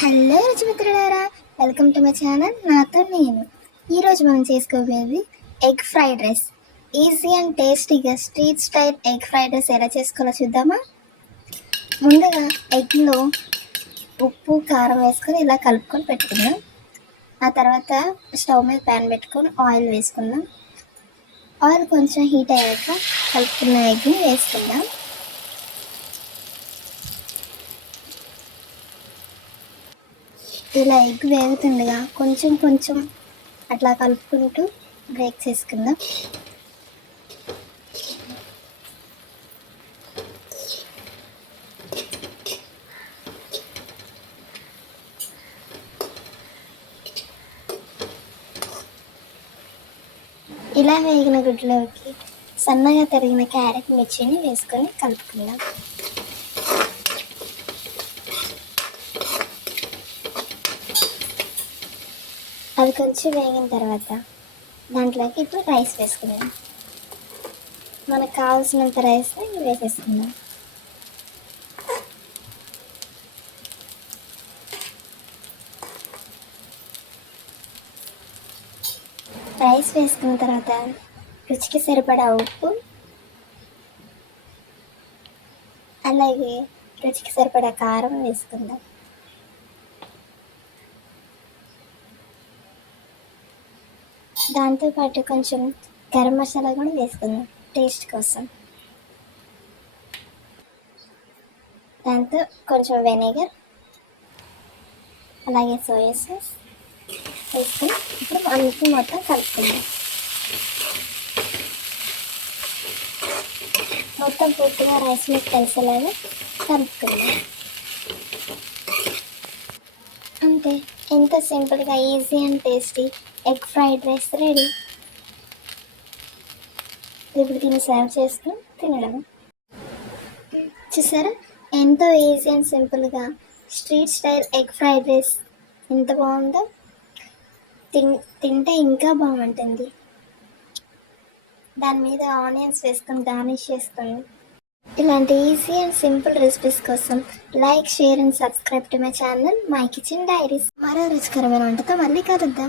Hello రుచిమిత్రులారా, welcome to my channel. నాతో నేను. ఈరోజు మనం చేసుకోబోయేది egg fried rice. Easy and టేస్టీగా street style egg fried rice ఎలా చేసుకోవాలో చూద్దామా. ముందుగా ఎగ్లో ఉప్పు కారం వేసుకొని ఇలా కలుపుకొని పెట్టుకుందాం. ఆ తర్వాత స్టవ్ మీద ప్యాన్ పెట్టుకొని ఆయిల్ వేసుకుందాం. ఆయిల్ కొంచెం హీట్ అయ్యాక కలుపుకున్న ఎగ్ని వేసుకుందాం. ఇలా ఎగ్ వేగుతుండగా కొంచెం కొంచెం అట్లా కలుపుకుంటూ బ్రేక్ చేసుకుందాం. ఇలా వేగిన గుడ్లోకి సన్నగా తరిగిన క్యారెట్ మిర్చిని వేసుకొని కలుపుకుందాం. అది కొంచెం వేగిన తర్వాత దాంట్లోకి ఇప్పుడు రైస్ వేసుకుందాం. మనకు కావాల్సినంత రైస్ని వేసేసుకుందాం. రైస్ వేసుకున్న తర్వాత రుచికి సరిపడా ఉప్పు, అలాగే రుచికి సరిపడా కారం వేసుకుందాం. దాంతోపాటు కొంచెం గరం మసాలా కూడా వేసుకుందాం టేస్ట్ కోసం. దాంతో కొంచెం వెనిగర్, అలాగే సోయా సాస్ వేసుకొని ఇప్పుడు అన్నిటిని మొత్తం కలుపుకుందాం. మొత్తం పూర్తిగా రైస్ మీకు కలిసేలాగా కలుపుకుందాం. అంతే, ఎంత సింపుల్గా easy and tasty egg fried rice ready. ఇప్పుడు దీన్ని సర్వ్ చేసుకుని తినడం. చూసారా, ఎంతో ఈజీ అండ్ సింపుల్గా street style egg fried rice ఎంత బాగుందో. తింటే ఇంకా బాగుంటుంది. దాని మీద ఆనియన్స్ వేసుకొని గార్నిష్ చేసుకొని. ఇలాంటి ఈజీ అండ్ సింపుల్ రెసిపీస్ కోసం like, share and subscribe to my channel my kitchen diaries. మరో రుచికరమైన వంటతో మళ్ళీ కలుద్దాం.